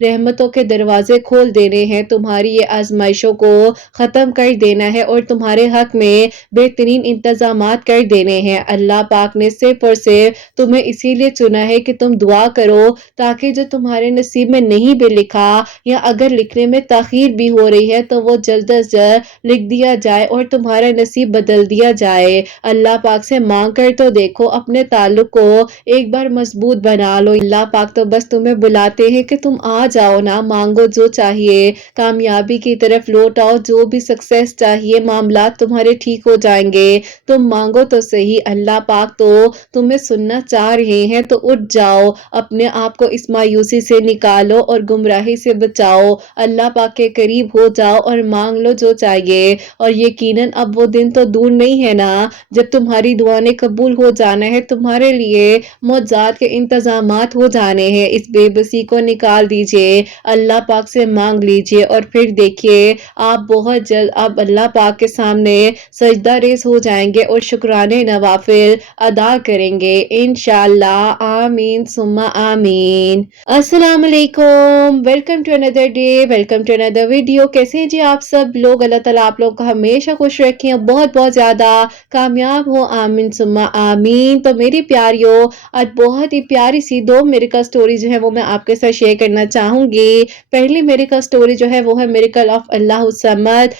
رحمتوں کے دروازے کھول دینے ہیں، تمہاری یہ آزمائشوں کو ختم کر دینا ہے اور تمہارے حق میں بہترین انتظامات کر دینے ہیں۔ اللہ پاک نے صرف اور صرف تمہیں اسی لیے چنا ہے کہ تم دعا کرو تاکہ جو تمہارے نصیب میں نہیں بھی لکھا یا اگر لکھنے میں تاخیر بھی ہو رہی ہے تو وہ جلد از جلد لکھ دیا جائے اور تمہارا نصیب بدل دیا جائے۔ اللہ پاک سے مانگ کر تو دیکھو، اپنے تعلق کو ایک بار مضبوط بنا لو۔ اللہ پاک تو بس تمہیں بلاتے ہیں کہ تم آ جاؤ نا، مانگو جو چاہیے، کامیابی کی طرف لوٹ آؤ، جو بھی سکسیس چاہیے، معاملات تمہارے ٹھیک ہو جائیں گے۔ تم مانگو تو صحیح، اللہ پاک تو تمہیں سننا چاہ رہے ہیں، تو اٹھ جاؤ، اپنے آپ کو اس مایوسی سے نکالو اور گمراہی سے بچاؤ، اللہ پاک کے قریب ہو جاؤ اور مانگ لو جو چاہیے۔ اور یقیناً اب وہ دن تو دور نہیں ہے نا جب تمہاری دعا نے قبول ہو جانا ہے، تمہارے لیے معجزات کے انتظامات ہو جانے ہیں۔ اس بے بسی کو نکال دیجئے، اللہ پاک سے مانگ لیجئے اور پھر دیکھیے آپ بہت جلد اب اللہ پاک کے سامنے سجدہ ریز ہو جائیں گے اور شکرانے نوافل ادا کریں گے انشاءاللہ۔ آمین ثم آمین۔ السلام علیکم، welcome to another day, welcome to another video. کیسے ہیں جی آپ سب لوگ؟ اللہ تعالیٰ آپ لوگ کو ہمیشہ خوش رکھیں، بہت بہت زیادہ کامیاب ہو، آمین ثم آمین۔ تو میری پیاریوں، آج بہت ہی پیاری سی دو میریکل سٹوری جو ہے وہ میں آپ کے ساتھ شیئر کرنا چاہوں گی۔ پہلی میریکل سٹوری جو ہے وہ ہے میریکل آف اللہ الصمد،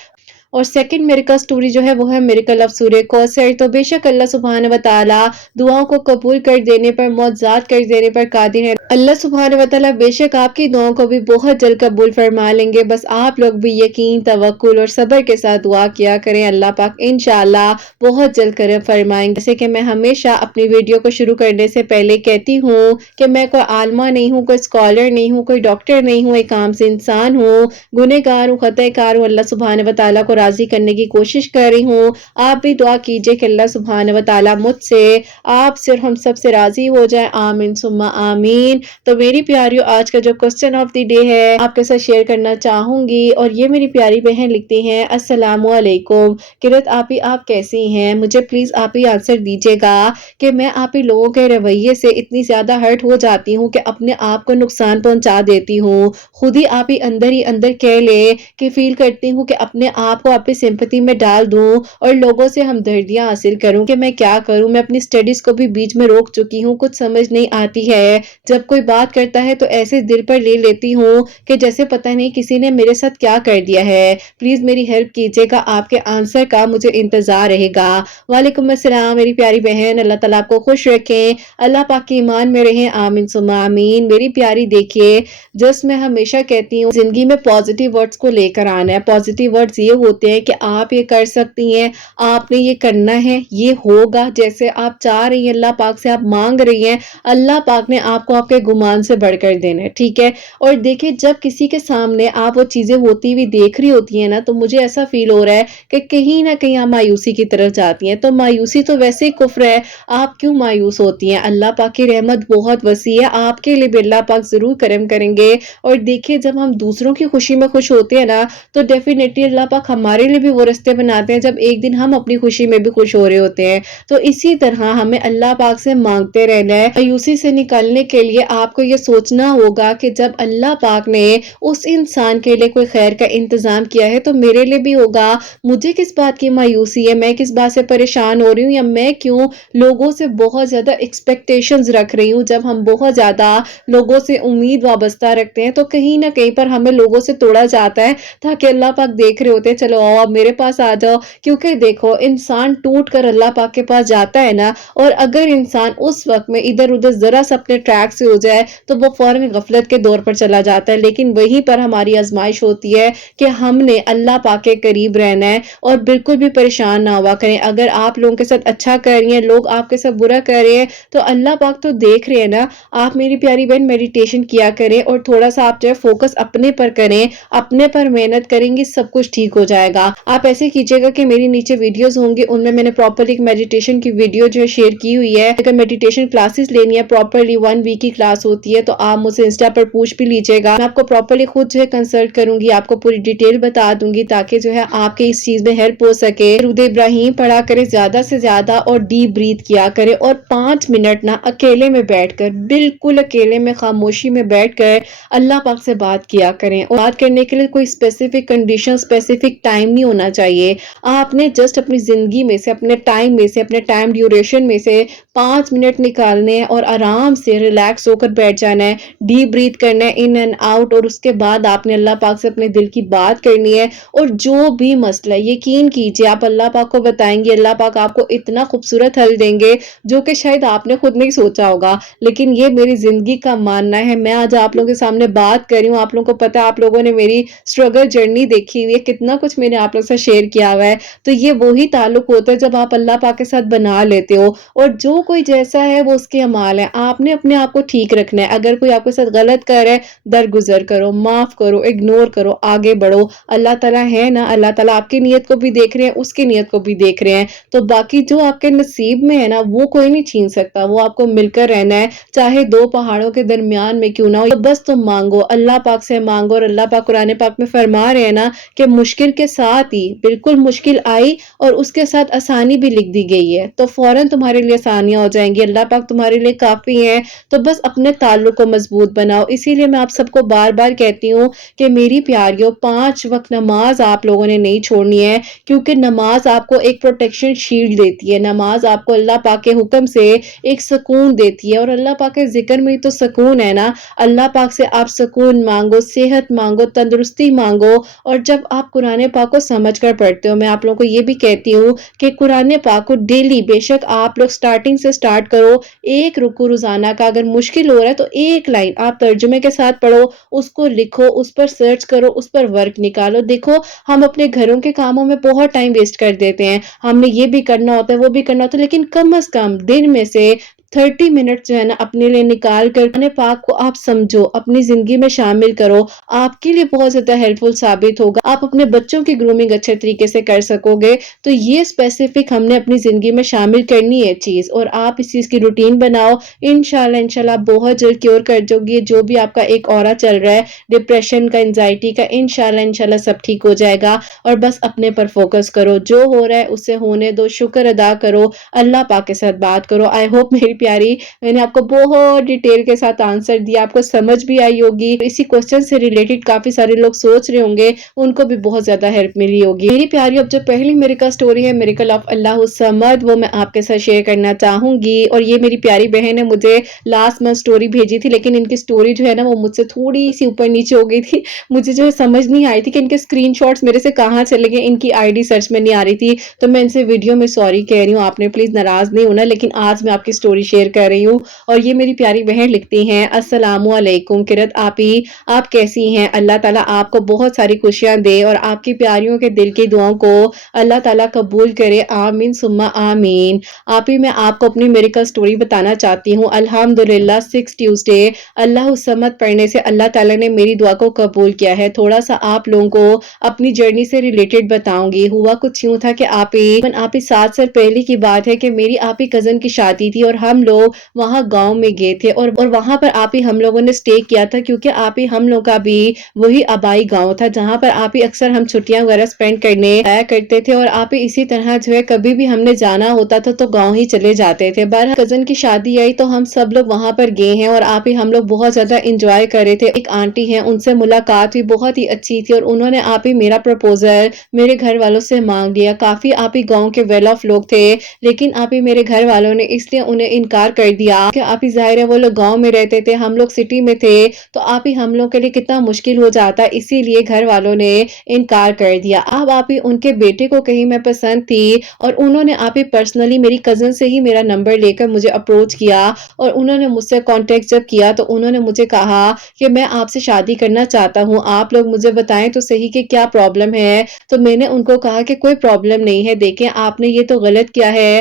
اور سیکنڈ میریکل سٹوری جو ہے وہ ہے میریکل آف سورہ کوثر۔ تو بے شک اللہ سبحانہ وتعالی دعاؤں کو قبول کر دینے پر، معجزات کر دینے پر قادر ہے۔ اللہ سبحانہ وتعالی بے شک آپ کی دعاؤں کو بھی بہت جلد قبول فرما لیں گے، بس آپ لوگ بھی یقین، توکل اور صبر کے ساتھ دعا کیا کریں، اللہ پاک انشاءاللہ بہت جلد کرم فرمائیں گے۔ جیسے کہ میں ہمیشہ اپنی ویڈیو کو شروع کرنے سے پہلے کہتی ہوں کہ میں کوئی عالمہ نہیں ہوں، کوئی اسکالر نہیں ہوں، کوئی ڈاکٹر نہیں ہوں، ایک عام سے انسان ہوں، گنہگار ہوں، خطا کار ہوں، اللہ سبحانہ وتعالی کو راضی کرنے کی کوشش کر رہی ہوں۔ آپ بھی دعا کیجئے کہ اللہ سبحانہ وتعالی مجھ سے، آپ سے اور ہم سب سے راضی ہو جائے، آمین ثم آمین۔ تو میری پیاریوں، آج کا جو کوسچن آف دی ڈے ہے آپ کے ساتھ شیئر کرنا چاہوں گی، اور یہ میری پیاری بہن لکھتی ہیں، السلام علیکم قرت آپی، آپ کیسی ہیں؟ مجھے پلیز آپ ہی آنسر دیجیے گا کہ میں آپ ہی لوگوں کے رویے سے اتنی زیادہ ہرٹ ہو جاتی ہوں کہ اپنے آپ کو نقصان پہنچا دیتی ہوں، خود ہی اندر کہہ لے کہ فیل کرتی ہوں کہ اپنے آپ کو اپنی سمپتی میں ڈال دوں اور لوگوں سے ہمدردیاں حاصل کروں کہ میں کیا کروں۔ میں اپنی سٹڈیز کو بھی بیچ میں روک چکی ہوں، کچھ سمجھ نہیں آتی ہے، جب کوئی بات کرتا ہے تو ایسے دل پر لے لیتی ہوں کہ جیسے پتہ نہیں کسی نے میرے ساتھ کیا کر دیا ہے۔ پلیز میری ہیلپ کیجیے گا، آپ کے آنسر کا مجھے انتظار رہے گا۔ وعلیکم السلام میری پیاری بہن، اللہ تعالیٰ آپ کو خوش رکھیں، اللہ پاک کے ایمان میں رہیں، آمین ثم آمین۔ میری پیاری دیکھیے، جس میں ہمیشہ کہتی ہوں زندگی میں پازیٹیو ورڈز کو لے کر آنا ہے۔ پازیٹیو ورڈز یہ ہوتے ہیں کہ آپ یہ کر سکتی ہیں، آپ نے یہ کرنا ہے، یہ ہوگا جیسے آپ چاہ رہی ہیں، اللہ پاک سے آپ مانگ رہی ہیں، اللہ پاک نے آپ کو آپ کے گمان سے بڑھ کر دینا ہے، ٹھیک ہے؟ اور دیکھیں جب کسی کے سامنے آپ وہ چیزیں ہوتی ہوئی دیکھ رہی ہوتی ہیں نا، تو مجھے ایسا فیل ہو رہا ہے کہ کہیں نہ کہیں آپ مایوسی کی طرف جاتی ہیں، تو مایوسی تو ویسے ہی کفر ہے، آپ کیوں مایوس ہوتی ہیں؟ اللہ پاک کی رحمت بہت وسیع ہے، آپ کے لیے بھی اللہ پاک ضرور کرم کریں گے۔ اور دیکھیں جب ہم دوسروں کی خوشی میں خوش ہوتے ہیں نا، تو ڈیفینیٹلی اللہ پاک ہمارے لیے بھی وہ راستے بناتے ہیں جب ایک دن ہم اپنی خوشی میں بھی خوش ہو رہے ہوتے ہیں۔ تو اسی طرح ہمیں اللہ پاک سے مانگتے رہنا ہے۔ مایوسی سے نکلنے کے لیے آپ کو یہ سوچنا ہوگا کہ جب اللہ پاک نے اس انسان کے لیے کوئی خیر کا انتظام کیا ہے تو میرے لیے بھی ہوگا، مجھے کس بات کی مایوسی ہے، میں کس بات سے پریشان ہو رہی ہوں، یا میں کیوں لوگوں سے بہت زیادہ ایکسپیکٹیشنز رکھ رہی ہوں۔ جب ہم بہت زیادہ لوگوں سے امید وابستہ رکھتے ہیں تو کہیں نہ کہیں پر ہمیں لوگوں سے توڑا جاتا ہے، تاکہ اللہ پاک دیکھ رہے ہوتے ہیں، چلو آؤ اب میرے پاس آ جاؤ۔ کیونکہ دیکھو انسان ٹوٹ کر اللہ پاک کے پاس جاتا ہے نا، اور اگر انسان اس وقت میں ادھر ادھر ذرا سا اپنے ٹریک سے ہو جائے تو وہ فوراً غفلت کے دور پر چلا جاتا ہے۔ لیکن وہیں پر ہماری آزمائش ہوتی ہے کہ ہم نے اللہ پاک کے قریب رہنا ہے اور بالکل بھی پریشان نہ ہوا کریں۔ اگر آپ لوگوں کے ساتھ اچھا کر رہی ہیں، لوگ آپ کے ساتھ برا کر رہے ہیں، تو اللہ پاک تو دیکھ رہے ہیں نا۔ آپ میری پیاری بہن میڈیٹیشن کیا کریں اور تھوڑا سا آپ جو ہے فوکس اپنے پر کریں، اپنے پر محنت کریں گی، سب کچھ ٹھیک ہو جائے جائے گا۔ آپ ایسے کیجیے گا کہ میری نیچے ویڈیوز ہوں گی، ان میں نے پراپرلی ایک میڈیٹیشن کی ویڈیو جو ہے شیئر کی ہوئی ہے۔ اگر میڈیٹیشن کلاسز لینی ہے پراپرلی 1 ویک کی کلاس ہوتی ہے تو آپ مجھ سے انسٹا پر پوچھ بھی لیجیے گا، میں آپ کو پراپرلی خود جو ہے کنسلٹ کروں گی، آپ کو پوری ڈیٹیل بتا دوں گی تاکہ جو ہے آپ کے اس چیز میں ہیلپ ہو سکے۔ درود ابراہیم پڑھا کرے زیادہ سے زیادہ اور ڈیپ بریتھ کیا کرے، اور 5 منٹ نا اکیلے میں بیٹھ کر، بالکل اکیلے میں خاموشی میں بیٹھ کر اللہ پاک سے بات کیا کریں۔ اور بات کرنے کے لیے کوئی اسپیسیفک کنڈیشن، اسپیسیفک ٹائم نہیں ہونا چاہیے، آپ نے جسٹ اپنی زندگی میں سے، اپنے ٹائم میں سے، اپنے ٹائم ڈیوریشن میں سے 5 منٹ نکالنے ہیں اور آرام سے ریلیکس ہو کر بیٹھ جانا ہے، ڈیپ بریتھ کرنا ہے ان اینڈ آؤٹ، اور اس کے بعد آپ نے اللہ پاک سے اپنے دل کی بات کرنی ہے۔ اور جو بھی مسئلہ ہے یقین کیجئے آپ اللہ پاک کو بتائیں گے، اللہ پاک آپ کو اتنا خوبصورت حل دیں گے جو کہ شاید آپ نے خود نہیں سوچا ہوگا، لیکن یہ میری زندگی کا ماننا ہے۔ میں آج آپ لوگوں کے سامنے بات کر رہی ہوں، آپ لوگوں کو پتا ہے، آپ لوگوں نے میری اسٹرگل جرنی دیکھی ہوئی ہے، کتنا کچھ میں نے آپ لوگوں سے شیئر کیا ہوا ہے، تو یہ وہی تعلق ہوتا ہے جب آپ اللہ پاک کے ساتھ بنا لیتے ہو، اور جو کوئی جیسا ہے وہ اس کے اعمال ہے، آپ نے اپنے آپ کو ٹھیک رکھنا ہے۔ اگر کوئی آپ کے ساتھ غلط کر رہا ہے، درگزر کرو، معاف کرو، اگنور کرو، آگے بڑھو۔ اللہ تعالیٰ ہے نا، اللہ تعالیٰ آپ کی نیت کو بھی دیکھ رہے ہیں، اس کی نیت کو بھی دیکھ رہے ہیں، تو باقی جو آپ کے نصیب میں ہے نا وہ کوئی نہیں چھین سکتا، وہ آپ کو مل کر رہنا ہے، چاہے 2 پہاڑوں کے درمیان میں کیوں نہ ہو، بس تم مانگو، اللہ پاک سے مانگو۔ اور اللہ پاک قرآن پاک میں فرما رہے ہیں نا کہ مشکل کے ساتھ ہی، بالکل مشکل آئی اور اس کے ساتھ آسانی بھی لکھ دی گئی ہے، تو فوراً تمہارے لیے آسانیاں ہو جائیں گی، اللہ پاک تمہارے لیے کافی ہیں، تو بس اپنے تعلق کو مضبوط بناؤ۔ اسی لیے میں آپ سب کو بار بار کہتی ہوں کہ میری پیاریوں، 5 وقت نماز آپ لوگوں نے نہیں چھوڑنی ہے، کیونکہ نماز آپ کو ایک پروٹیکشن شیلڈ دیتی ہے، نماز آپ کو اللہ پاک کے حکم سے ایک سکون دیتی ہے، اور اللہ پاک کے ذکر میں ہی تو سکون ہے نا۔ اللہ پاک سے آپ سکون مانگو، صحت مانگو، تندرستی مانگو، اور جب آپ قرآن پاک کو سمجھ کر پڑھتے ہو، میں آپ لوگوں کو یہ بھی کہتی ہوں کہ قرآن پاک کو ڈیلی، بے شک آپ لوگ سٹارٹنگ سے سٹارٹ کرو، ایک رکوع روزانہ کا، اگر مشکل ہو رہا ہے تو ایک لائن آپ ترجمے کے ساتھ پڑھو، اس کو لکھو، اس پر سرچ کرو، اس پر ورک نکالو۔ دیکھو ہم اپنے گھروں کے کاموں میں بہت ٹائم ویسٹ کر دیتے ہیں، ہم نے یہ بھی کرنا ہوتا ہے، وہ بھی کرنا ہوتا ہے، لیکن کم از کم دن میں سے 30 منٹ جو ہے نا اپنے لیے نکال کر قرآن پاک کو آپ سمجھو، اپنی زندگی میں شامل کرو، آپ کے لیے بہت زیادہ ہیلپ فل ثابت ہوگا، آپ اپنے بچوں کی گرومنگ اچھے طریقے سے کر سکو گے۔ تو یہ اسپیسیفک ہم نے اپنی زندگی میں شامل کرنی ہے چیز، اور آپ اس چیز کی روٹین بناؤ، انشاءاللہ آپ بہت جلد کیور کر جاؤ گے، جو بھی آپ کا ایک اورا چل رہا ہے ڈپریشن کا، انزائٹی کا، انشاءاللہ سب ٹھیک ہو جائے گا۔ اور بس اپنے پر فوکس کرو، جو ہو رہا ہے اسے ہونے دو، شکر ادا کرو، اللہ پاک کے ساتھ بات کرو۔ آئی ہوپ میری پیاری، میں نے آپ کو بہت ڈیٹیل کے ساتھ آنسر دیا، آپ کو سمجھ بھی آئی ہوگی، اسی کوسچن سے ریلیٹڈ کافی سارے لوگ سوچ رہے ہوں گے، ان کو بھی بہت زیادہ ہیلپ ملی ہوگی۔ میری پیاری، اب جو پہلی میریکل سٹوری ہے، میریکل آف اللہ الصمد، وہ میں آپ کے ساتھ شیئر کرنا چاہوں گی۔ اور یہ میری پیاری بہن نے مجھے لاسٹ منتھ سٹوری بھیجی تھی، لیکن ان کی سٹوری جو ہے نا وہ مجھ سے تھوڑی سی اوپر نیچے ہو گئی تھی، مجھے جو سمجھ نہیں آئی تھی کہ ان کے اسکرین شاٹس میرے سے کہاں چلے گئے، ان کی آئی ڈی سرچ میں نہیں آ رہی تھی، تو میں ان سے ویڈیو میں سوری کہہ رہی ہوں، آپ نے پلیز ناراض نہیں ہونا، لیکن آج میں آپ کی سٹوری شیئر کر رہی ہوں۔ اور یہ میری پیاری بہن لکھتی ہیں، السلام علیکم کرت آپی، آپ کیسی ہیں؟ اللہ تعالیٰ آپ کو بہت ساری خوشیاں دے اور آپ کی پیاریوں کے دل کی دعاؤں کو اللہ تعالیٰ قبول کرے، آمین ثم آمین۔ آپی میں آپ کو اپنی میریکل سٹوری بتانا چاہتی ہوں۔ الحمدللہ 6 ٹیوزڈے اللہ الصمد پڑھنے سے اللہ تعالیٰ نے میری دعا کو قبول کیا ہے۔ تھوڑا سا آپ لوگوں کو اپنی جرنی سے ریلیٹڈ بتاؤں گی۔ ہوا کچھ یوں تھا کہ آپی 7 سال پہلے کی بات ہے کہ میری آپی کزن کی شادی تھی، اور ہم لوگ وہاں گاؤں میں گئے تھے، اور وہاں پر آپی ہم لوگوں نے سٹے کیا تھا، کیونکہ آپی ہم لوگ کا بھی وہی آبائی گاؤں تھا جہاں پر آپی اکثر ہم چھٹیاں وغیرہ سپینڈ کرنے آیا کرتے تھے، اور آپی اسی طرح جو ہے کبھی بھی ہم نے جانا ہوتا تھا تو گاؤں ہی چلے جاتے تھے۔ بہرحال کزن کی شادی آئی تو ہم سب لوگ وہاں پر گئے ہیں، اور آپی ہم لوگ بہت زیادہ انجوائے کر رہے تھے۔ ایک آنٹی ہیں، ان سے ملاقات بھی بہت ہی اچھی تھی، اور انہوں نے آپی میرا پروپوزل میرے گھر والوں سے مانگ لیا۔ کافی آپی گاؤں کے ویل آف لوگ تھے، لیکن آپی میرے گھر والوں نے اس لیے انہیں انکار کر دیا کہ آپی ظاہر ہے وہ لوگ گاؤں میں رہتے تھے، ہم لوگ سٹی میں تھے، تو آپی ہم لوگ کے لیے کتنا مشکل ہو جاتا، اسی لیے گھر والوں نے انکار کر دیا۔ اب آپی ان کے بیٹے کو کہیں میں پسند تھی، اور انہوں نے آپی پرسنلی میری کزن سے ہی میرا نمبر لے کر مجھے اپروچ کیا، اور انہوں نے مجھ سے کانٹیکٹ جب کیا تو انہوں نے مجھے کہا کہ میں آپ سے شادی کرنا چاہتا ہوں، آپ لوگ مجھے بتائیں تو صحیح کہ کیا پرابلم ہے۔ تو میں نے ان کو کہا کہ کوئی پرابلم نہیں ہے، دیکھیں آپ نے یہ تو غلط کیا ہے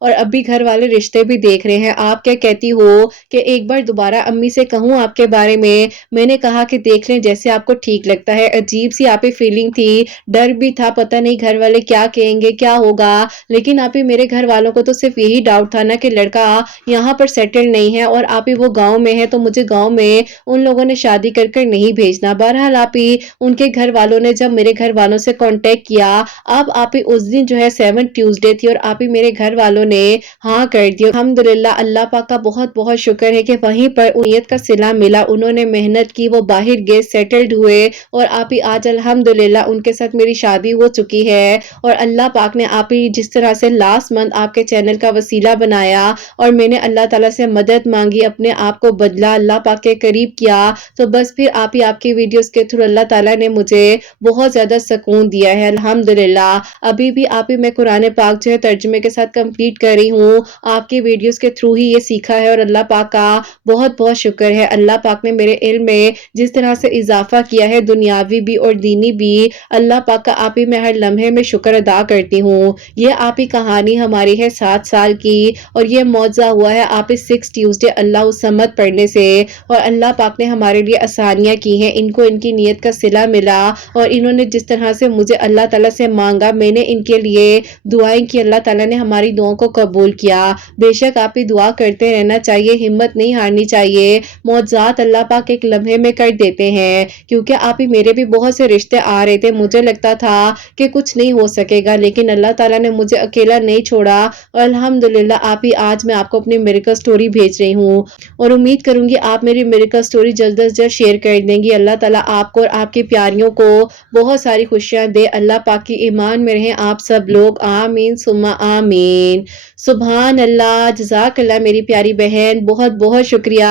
اور اب بھی گھر والے رشتے بھی دیکھ رہے ہیں، آپ کیا کہتی ہو کہ ایک بار دوبارہ امی سے کہوں آپ کے بارے میں نے کہا کہ دیکھ لیں جیسے آپ کو ٹھیک لگتا ہے۔ عجیب سی آپ ہی فیلنگ تھی، ڈر بھی تھا، پتہ نہیں گھر والے کیا کہیں گے، کیا ہوگا، لیکن آپ ہی میرے گھر والوں کو تو صرف یہی ڈاؤٹ تھا نا کہ لڑکا یہاں پر سیٹل نہیں ہے اور آپ ہی وہ گاؤں میں ہے تو مجھے گاؤں میں ان لوگوں نے شادی کر نہیں بھیجنا۔ بہرحال آپ ہی ان کے گھر والوں نے جب میرے گھر والوں سے کانٹیکٹ کیا، اب آپ ہی اس دن جو ہے 7 ٹیوزڈے تھی اور آپ ہی میرے گھر والوں نے ہاں کر دی۔ الحمدللہ اللہ پاک کا بہت بہت شکر ہے کہ وہیں پر نیت کا صلہ ملا، انہوں نے محنت کی، وہ باہر گئے، سیٹلڈ ہوئے اور آپ ہی آج الحمدللہ ان کے ساتھ میری شادی ہو چکی ہے۔ اور اللہ پاک نے آپ ہی جس طرح سے لاسٹ منتھ آپ کے چینل کا وسیلہ بنایا اور میں نے اللہ تعالیٰ سے مدد مانگی، اپنے آپ کو بدلا، اللہ پاک کے قریب کیا، تو بس پھر آپ ہی آپ کی ویڈیوز کے تھرو اللہ تعالیٰ نے مجھے بہت زیادہ سکون دیا ہے الحمدللہ۔ ابھی بھی آپ ہی میں قرآن پاک جو ہے ترجمے کے ساتھ کمپلیٹ کر رہی ہوں، آپ کی ویڈیوز کے تھرو ہی یہ سیکھا ہے اور اللہ پاک کا بہت بہت شکر ہے۔ اللہ پاک نے میرے علم میں جس طرح سے اضافہ کیا ہے، دنیاوی بھی اور دینی بھی، اللہ پاک کا آپ ہی میں ہر لمحے میں شکر ادا کرتی ہوں۔ یہ آپ ہی کہانی ہماری ہے 7 سال کی اور یہ معجزہ ہوا ہے آپ ہی 6 ٹیوزڈے اللہ الصمد پڑھنے سے، اور اللہ پاک نے ہمارے لیے آسانیاں کی ہیں، ان کو ان کی نیت کا صلہ ملا اور انہوں نے جس طرح سے مجھے اللہ تعالیٰ سے مانگا، میں نے ان کے لیے دعائیں کی، اللہ تعالیٰ نے ہماری دعاؤں کو قبول کیا۔ بے شک آپ ہی دعا کرتے رہنا چاہیے، ہمت نہیں ہارنی چاہیے، معجزات اللہ پاک ایک لمحے میں کر دیتے ہیں، کیونکہ آپ ہی میرے بھی بہت سے رشتے آ رہے تھے، مجھے لگتا تھا کہ کچھ نہیں ہو سکے گا، لیکن اللہ تعالیٰ نے مجھے اکیلا نہیں چھوڑا اور الحمدللہ آپ ہی آج میں آپ کو اپنی میریکل سٹوری بھیج رہی ہوں اور امید کروں گی آپ میری میریکل سٹوری جلد از جلد شیئر کر دیں گی۔ اللہ تعالیٰ آپ کو اور آپ کی پیاریوں کو بہت ساری خوشیاں دے، اللہ پاک کی ایمان میں رہیں آپ سب لوگ، آمین ثم آمین۔ سبحان اللہ، جزاک اللہ میری پیاری بہن، بہت بہت شکریہ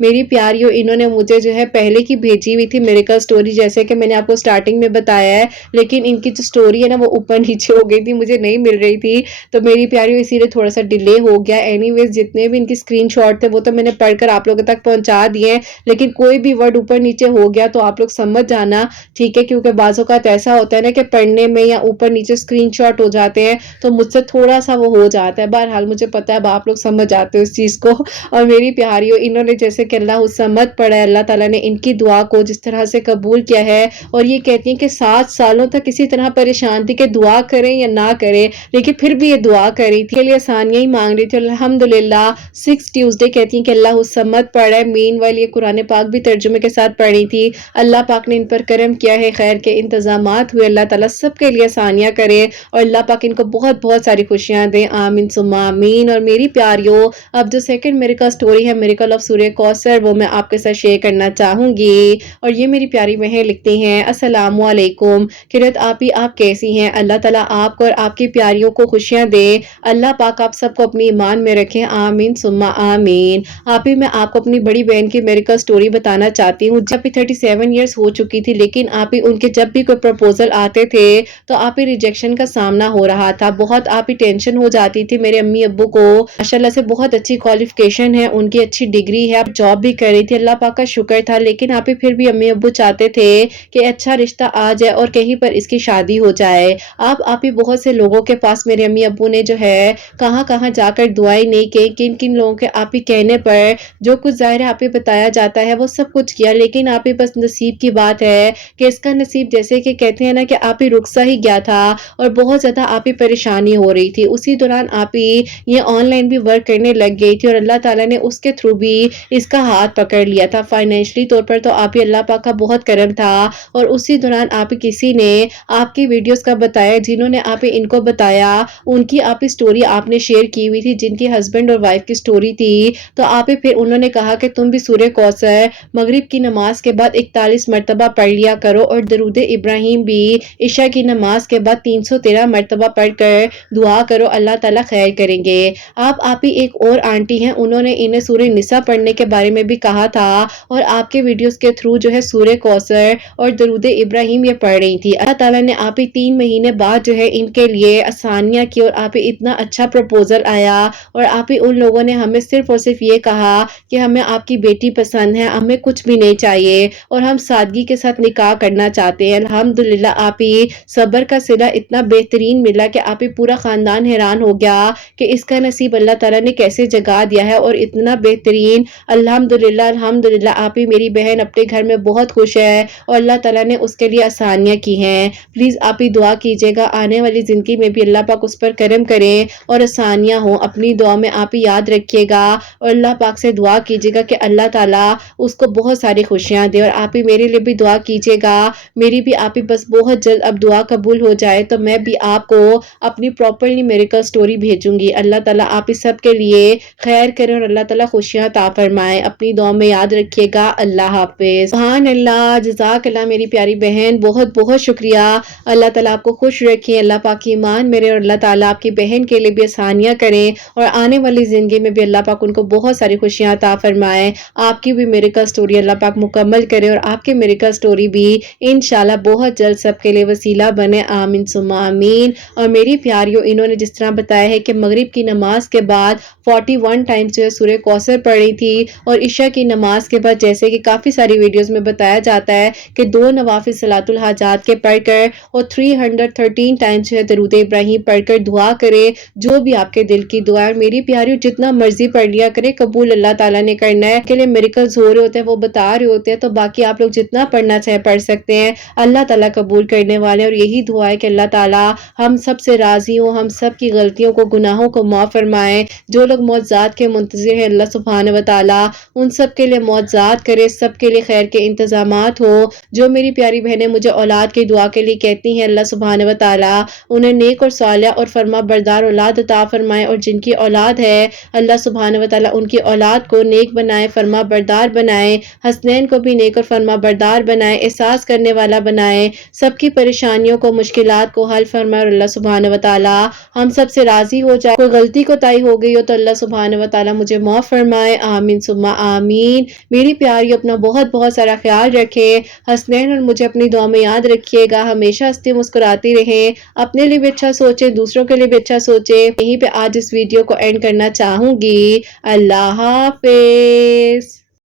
میری پیاریوں، انہوں نے مجھے جو ہے پہلے کی بھیجی ہوئی تھی میریکل سٹوری، جیسے کہ میں نے آپ کو سٹارٹنگ میں بتایا ہے، لیکن ان کی جو سٹوری ہے نا وہ اوپر نیچے ہو گئی تھی، مجھے نہیں مل رہی تھی، تو میری پیاریوں اسی لیے تھوڑا سا ڈیلے ہو گیا۔ اینی ویز جتنے بھی ان کی اسکرین شاٹ تھے وہ تو میں نے پڑھ کر آپ لوگوں تک پہنچا دیے ہیں، لیکن کوئی بھی ورڈ اوپر نیچے ہو گیا تو آپ لوگ سمجھ جانا، ٹھیک ہے، کیونکہ بعض اوقات ایسا ہوتا ہے نا کہ پڑھنے میں یا اوپر نیچے اسکرین شاٹ ہو جاتے ہیں تو مجھ سے تھوڑا سا وہ ہو جاتا ہے، بہرحال مجھے پتا ہے اب آپ لوگ سمجھ جاتے ہو اس چیز کو۔ اور میری پیاریوں، انہوں نے جیسے کہ اللہ الصمد پڑھا ہے، اللہ تعالیٰ نے ان کی دعا کو جس طرح سے قبول کیا ہے، اور یہ کہتی ہیں کہ 7 سالوں تک اسی طرح پریشان تھی کہ دعا کریں یا نہ کریں، لیکن پھر بھی یہ دعا کری تھی، کے لیے آسانیاں ہی مانگ رہی تھی، الحمدللہ 6 ٹیوزڈے کہتی ہیں کہ اللہ الصمد پڑھا ہے، مین والی یہ قرآن پاک بھی ترجمے کے ساتھ پڑھی تھی، اللہ پاک نے ان پر کرم کیا ہے، خیر کے انتظامات ہوئے، اللہ تعالیٰ سب کے لیے آسانیاں کرے اور اللہ پاک ان کو بہت بہت ساری خوشیاں دیں، آمین ثم آمین۔ اور میری پیاریوں، اب جو سیکنڈ میریکل سٹوری ہے، میریکل آف سورہ کوثر، وہ میں آپ کے ساتھ شیئر کرنا چاہوں گی، اور یہ میری پیاری بہن لکھتی ہیں، السلام علیکم خیرت آپ ہی، آپ کیسی ہیں؟ اللہ تعالیٰ آپ کو اور آپ کی پیاریوں کو خوشیاں دے، اللہ پاک آپ سب کو اپنی ایمان میں رکھیں، آمین ثم آمین۔ آپ ہی میں آپ کو اپنی بڑی بہن کی میریکل سٹوری بتانا چاہتی ہوں، جب بھی 37 ایئرس ہو چکی تھی، لیکن آپ ہی ان کے جب بھی کوئی پروپوزل آتے تھے تو آپ ہی ریجیکشن کا سامنا ہو رہا تھا، بہت آپ ہی ٹینشن ہو جاتی تھی۔ میرے امی ابو کو ماشاءاللہ سے بہت اچھی کوالیفیکیشن ہے، ان کی اچھی ڈگری ہے، جاب بھی کر رہی تھی، اللہ پاک کا شکر تھا، لیکن آپ ہی پھر بھی امی ابو چاہتے تھے کہ اچھا رشتہ آ جائے اور کہیں پر اس کی شادی ہو جائے۔ آپ ہی بہت سے لوگوں کے پاس میرے امی ابو نے جو ہے کہاں کہاں جا کر دعائیں نہیں کی، کن کن لوگوں کے آپ ہی کہنے پر جو کچھ ظاہر ہے آپ ہی بتایا جاتا ہے وہ سب کچھ کیا، لیکن آپ ہی بس نصیب کی بات ہے کہ اس کا نصیب جیسے کہ کہتے ہیں نا کہ آپ ہی رک سا ہی گیا تھا اور بہت زیادہ آپ ہی پریشانی ہو رہی تھی، اسی دوران آپ ہی یہ آن لائن بھی ورک کرنے لگ گئی تھی اور اللہ تعالیٰ نے اس کے تھرو بھی اس کا ہاتھ پکڑ لیا تھا، فائنینشلی طور پر تو آپ ہی اللہ پاک کا بہت کرم تھا، اور اسی دوران آپ ہی کسی نے آپ کی ویڈیوز کا بتایا، جنہوں نے آپ ہی ان کو بتایا ان کی آپ ہی سٹوری آپ نے شیئر کی ہوئی تھی، جن کی ہسبینڈ اور وائف کی سٹوری تھی، تو آپ ہی پھر انہوں نے کہا کہ تم بھی سورہ کوثر مغرب کی نماز کے بعد 41 مرتبہ پڑھ لیا کرو، اور درود ابراہیم بھی عشاء کی نماز کے بعد 313 مرتبہ پڑھ کر دعا کرو، اللہ تعالیٰ خیر کریں گے۔ آپ ہی ایک اور آنٹی ہیں، انہوں نے انہیں سورہ نساء پڑھنے کے بارے میں بھی کہا تھا، اور آپ کے ویڈیوز کے تھرو جو ہے سورہ کوثر اور درود ابراہیم یہ پڑھ رہی تھی، اللہ تعالیٰ نے آپ ہی 3 مہینے بعد جو ہے ان کے لیے آسانیاں کی، اور آپ ہی اتنا اچھا پروپوزل آیا، اور آپ ہی ان لوگوں نے ہمیں صرف اور صرف یہ کہا کہ ہمیں آپ کی بیٹی پسند ہے، ہمیں کچھ بھی نہیں چاہیے اور ہم سادگی کے ساتھ نکاح کرنا چاہتے ہیں۔ الحمدللہ آپ آپ ہی صبر کا صلہ اتنا بہترین ملا کہ آپ ہی پورا خاندان حیران ہو گیا کہ اس کا نصیب اللہ تعالیٰ نے کیسے جگا دیا ہے، اور اتنا بہترین الحمدللہ الحمدللہ آپ ہی میری بہن اپنے گھر میں بہت خوش ہے اور اللہ تعالیٰ نے اس کے لیے آسانیاں کی ہیں۔ پلیز آپ ہی دعا کیجیے گا آنے والی زندگی میں بھی اللہ پاک اس پر کرم کریں اور آسانیاں ہوں۔ اپنی دعا میں آپ ہی یاد رکھیے گا اور اللہ پاک سے دعا کیجیے گا کہ اللہ تعالیٰ اس کو بہت ساری خوشیاں دے، اور آپ ہی میرے لیے بھی دعا کیجیے گا، میری بھی آپ ہی بس بہت جلد اب دعا قبول ہو جائے تو میں بھی آپ کو اپنی پراپرلی میریکل سٹوری بھیجوں گی۔ اللہ تعالیٰ آپ ہی سب کے لیے خیر کرے اور اللہ تعالیٰ خوشیاں عطا فرمائے۔ اپنی دعا میں یاد رکھیے گا۔ اللہ حافظ۔ سبحان اللہ، جزاک اللہ میری پیاری بہن، بہت بہت شکریہ۔ اللہ تعالیٰ آپ کو خوش رکھیں، اللہ پاک کی ایمان میرے، اور اللہ تعالیٰ آپ کی بہن کے لیے بھی آسانیاں کریں اور آنے والی زندگی میں بھی اللہ پاک ان کو بہت ساری خوشیاں عطا فرمائے۔ آپ کی بھی میریکل سٹوری اللہ پاک مکمل کرے اور آپ کی میریکل سٹوری بھی انشاءاللہ بہت جلد سب کے لیے وسیلہ بنے۔ آمین ثم آمین۔ اور میری پیاریوں، انہوں نے جس طرح بتایا ہے کہ مغرب کی نماز کے بعد 41 ٹائمز جو ہے سورہ کوثر پڑھی تھی، اور عشاء کی نماز کے بعد جیسے کہ کافی ساری ویڈیوز میں بتایا جاتا ہے کہ 2 نوافل صلاۃ الحاجات کے پڑھ کر اور 313 ٹائمز جو ہے درود ابراہیم پڑھ کر دعا کرے، جو بھی آپ کے دل کی دعا ہے۔ میری پیاریوں، جتنا مرضی پڑھ لیا کرے، قبول اللہ تعالیٰ نے کرنا ہے۔ کے لیے میریکلز ہو رہے ہوتے ہیں، وہ بتا رہے ہوتے ہیں، تو باقی آپ لوگ جتنا پڑھنا چاہے پڑھ سکتے ہیں، اللہ تعالیٰ قبول کرنے والے۔ اور یہی دعا ہے کہ اللہ تعالیٰ ہم سب سے راضی ہوں، ہم سب کی غلطیوں کو، گناہوں کو معاف فرمائے۔ جو لوگ معجزات کے منتظر ہیں، اللہ سبحانہ و تعالیٰ ان سب کے لیے معجزات کرے، سب کے لیے خیر کے انتظامات ہو۔ جو میری پیاری بہنیں مجھے اولاد کی دعا کے لیے کہتی ہیں، اللہ سبحانہ و تعالیٰ انہیں نیک اور صالح اور فرما بردار اولاد عطا فرمائے، اور جن کی اولاد ہے اللہ سبحانہ و تعالیٰ ان کی اولاد کو نیک بنائے، فرما بردار بنائے، حسنین کو بھی نیک اور فرما بردار بنائے، احساس کرنے والا بنائے، سب کی پریشانیوں کو، مشکلات کو حل فرمائے، اور اللہ سبحانہ و تعالیٰ ہم سب سے راضی ہو جائے۔ کوئی غلطی کوتاہی ہو گئی ہو تو اللہ سبحانہ و تعالیٰ مجھے معاف فرمائے۔ آمین ثم آمین۔ میری پیاری، اپنا بہت بہت سارا خیال رکھیں، حسنین اور مجھے اپنی دعا میں یاد رکھیے گا، ہمیشہ ہنستے مسکراتی رہیں، اپنے لیے بھی اچھا سوچیں، دوسروں کے لیے بھی اچھا سوچیں۔ یہیں پہ آج اس ویڈیو کو اینڈ کرنا چاہوں گی۔ اللہ حافظ۔